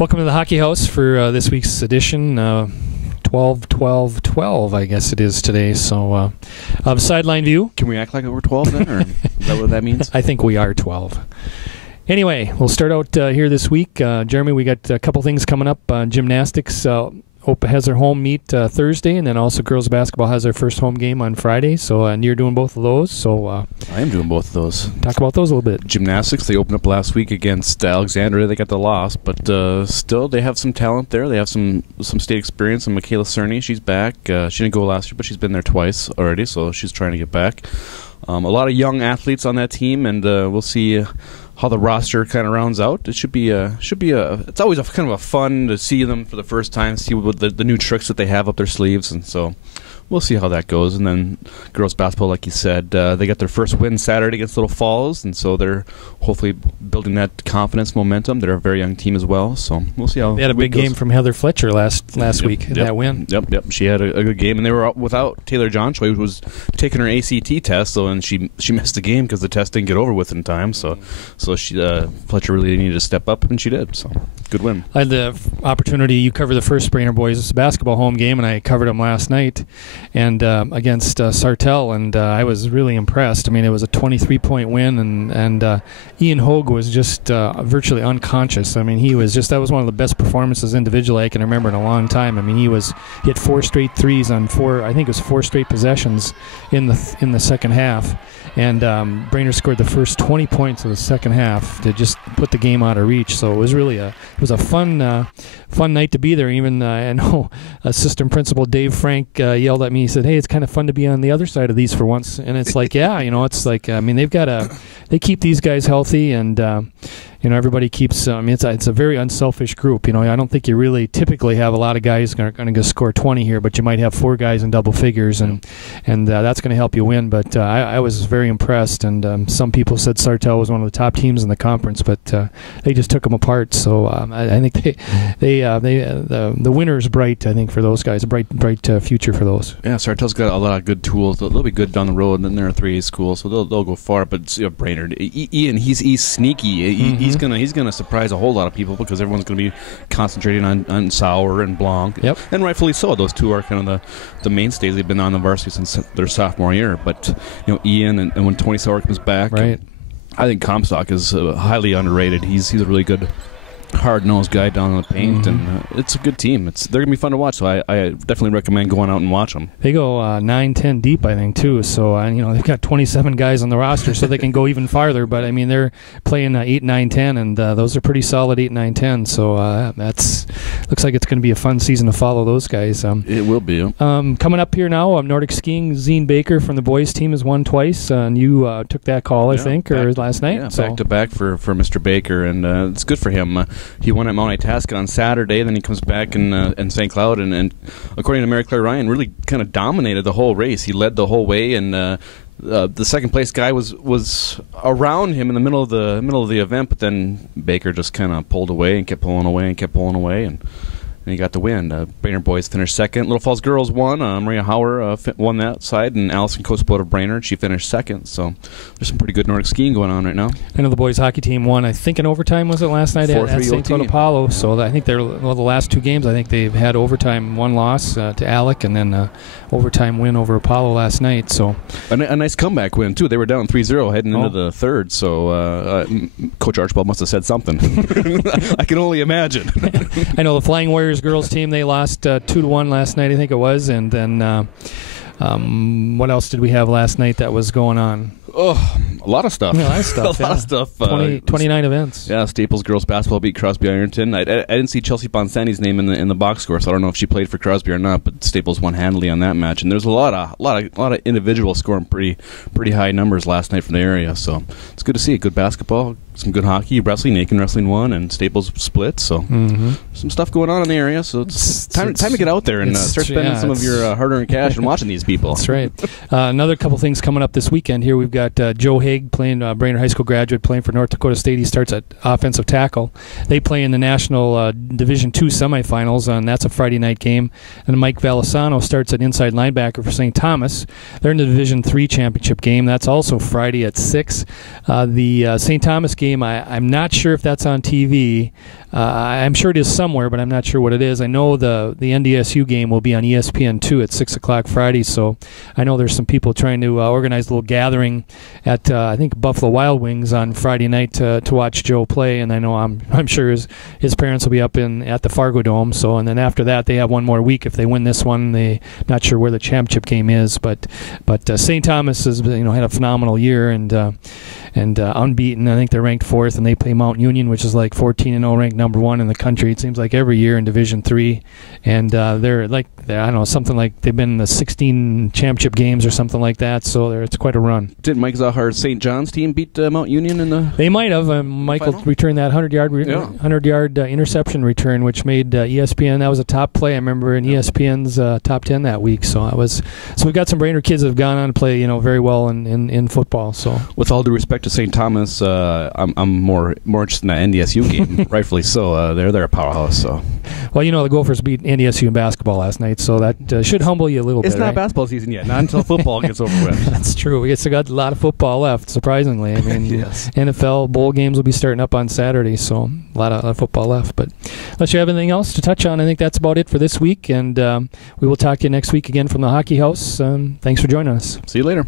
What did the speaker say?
Welcome to the Hockey House for this week's edition, 12-12-12, I guess it is today. So, of Sideline View. Can we act like we're 12 then, or is that what that means? I think we are 12. Anyway, we'll start out here this week. Jeremy, we got a couple things coming up. Gymnastics Opa has their home meet Thursday, and then also girls basketball has their first home game on Friday. So, and you're doing both of those. So I am doing both of those. Talk about those a little bit. Gymnastics, they opened up last week against Alexandria. They got the loss, but still they have some talent there. They have some state experience. And Michaela Cerny, she's back. She didn't go last year, but she's been there twice already, so she's trying to get back. A lot of young athletes on that team, and we'll see how the roster kind of rounds out. It should be it's always kind of a fun to see them for the first time, see what the new tricks that they have up their sleeves, and so we'll see how that goes. And then girls basketball, like you said, they got their first win Saturday against Little Falls, and so they're hopefully building that confidence momentum. They're a very young team as well, so we'll see how they had a big game from Heather Fletcher last week in that win. Yep. She had a good game, and they were without Taylor Johnchoi, who was taking her ACT test, and she missed the game because the test didn't get over with in time. So she Fletcher really needed to step up, and she did. So good win. I had the opportunity. You covered the first Brainerd boys basketball home game, and I covered them last night, and against Sartell, and I was really impressed. I mean, it was a 23-point win, and Ian Hogue was just virtually unconscious. I mean, that was one of the best performances individually I can remember in a long time. I mean, he hit 4 straight threes on 4 straight possessions in the second half, and Brainerd scored the first 20 points of the second half to just put the game out of reach. So it was really a fun night to be there. Even I know assistant principal Dave Frank yelled at me. He said, "Hey, it's kind of fun to be on the other side of these for once." And it's like, yeah, it's like, I mean, they keep these guys healthy, and everybody keeps. I mean, it's a very unselfish group. I don't think you really typically have a lot of guys going to go score 20 here, but you might have 4 guys in double figures, and that's going to help you win. But I was very impressed, and some people said Sartell was one of the top teams in the conference, but they just took them apart. So I think the winner is bright. I think for those guys, a bright future for those. Yeah, Sartell's got a lot of good tools. They'll be good down the road, and then they're a 3A school, so they'll go far. But Brainerd, Ian, he's sneaky. He's gonna surprise a whole lot of people because everyone's gonna be concentrating on Sauer and Blanc. Yep. And rightfully so. Those two are kind of the mainstays. They've been on the varsity since their sophomore year. But Ian and when Tony Sauer comes back, right. I think Comstock is highly underrated. He's a really good, hard-nosed guy down in the paint, and it's a good team. They're going to be fun to watch, so I definitely recommend going out and watch them. They go 9-10 deep, I think, too. So, they've got 27 guys on the roster, so they can go even farther. But, I mean, they're playing 8, 9, 10, and those are pretty solid 8, 9, 10. So, looks like it's going to be a fun season to follow those guys. It will be. Coming up here now, Nordic Skiing, Zine Baker from the boys' team has won twice, and you took that call, I think, or last night. Yeah, back-to-back for Mr. Baker, and it's good for him. He won at Mount Itasca on Saturday, then he comes back in St. Cloud, and according to Mary Claire Ryan, really kind of dominated the whole race. He led the whole way, and the second place guy was around him in the middle of the event, but then Baker just kind of pulled away and kept pulling away, and he got the win. Brainerd boys finished second. Little Falls girls won. Maria Hauer won that side, and Allison Cosplot of Brainerd, she finished second. So there's some pretty good Nordic skiing going on right now. I know the boys hockey team won, I think in overtime, was it last night at St. Cloud Apollo? So I think the last 2 games, I think they've had overtime, 1 loss to Alec, and then overtime win over Apollo last night. So a nice comeback win, too. They were down 3-0 heading into the third, so Coach Archibald must have said something. I can only imagine. I know the Flying Warriors girls team, they lost 2-1 last night, I think it was, and then what else did we have last night that was going on? Oh, a lot of stuff. Yeah, a lot of stuff. 29 events. Yeah, Staples girls basketball beat Crosby Ironton. I didn't see Chelsea Bonsanti's name in the box score, so I don't know if she played for Crosby or not. But Staples won handily on that match, and there's a lot of individuals scoring pretty high numbers last night from the area. So it's good to see good basketball, some good hockey, wrestling. Aiken wrestling won, and Staples split. So some stuff going on in the area. So it's time to get out there and start spending some of your hard-earned cash and watching these people. That's right. Another couple things coming up this weekend here. We've got Joe Haig playing, Brainerd High School graduate, playing for North Dakota State. He starts at offensive tackle. They play in the National Division II semifinals, and that's a Friday night game. And Mike Valisano starts at inside linebacker for St. Thomas. They're in the Division III championship game. That's also Friday at 6. The St. Thomas game, I'm not sure if that's on TV. I'm sure it is somewhere, but I'm not sure what it is. I know the NDSU game will be on ESPN2 at 6 o'clock Friday, so I know there's some people trying to organize a little gathering at, I think, Buffalo Wild Wings on Friday night to watch Joe play, and I know I'm sure his parents will be up at the Fargo Dome, so, and then after that they have one more week. If they win this one, they not sure where the championship game is, but St. Thomas has had a phenomenal year and unbeaten. I think they're ranked 4th, and they play Mount Union, which is like 14-0, ranked number 1 in the country. It seems like every year in Division III, and they're I don't know, something like they've been in the 16 championship games or something like that. So it's quite a run. Did Mike Zahar's St. John's team beat Mount Union in the? They might have. Michael returned that 100-yard interception return, which made ESPN. That was a top play, I remember, in ESPN's top 10 that week. So we've got some Brainerd kids that have gone on to play very well in football. So with all due respect to St. Thomas, I'm more interested in that NDSU game, rightfully so. They're a powerhouse. So, well, the Gophers beat NDSU in basketball last night, so that should humble you a little bit. It's not right? basketball season yet, not until football gets over with. That's true. We still got a lot of football left, surprisingly. I mean, yes. NFL bowl games will be starting up on Saturday, so a lot of football left. But unless you have anything else to touch on, I think that's about it for this week, and we will talk to you next week again from the Hockey House. Thanks for joining us. See you later.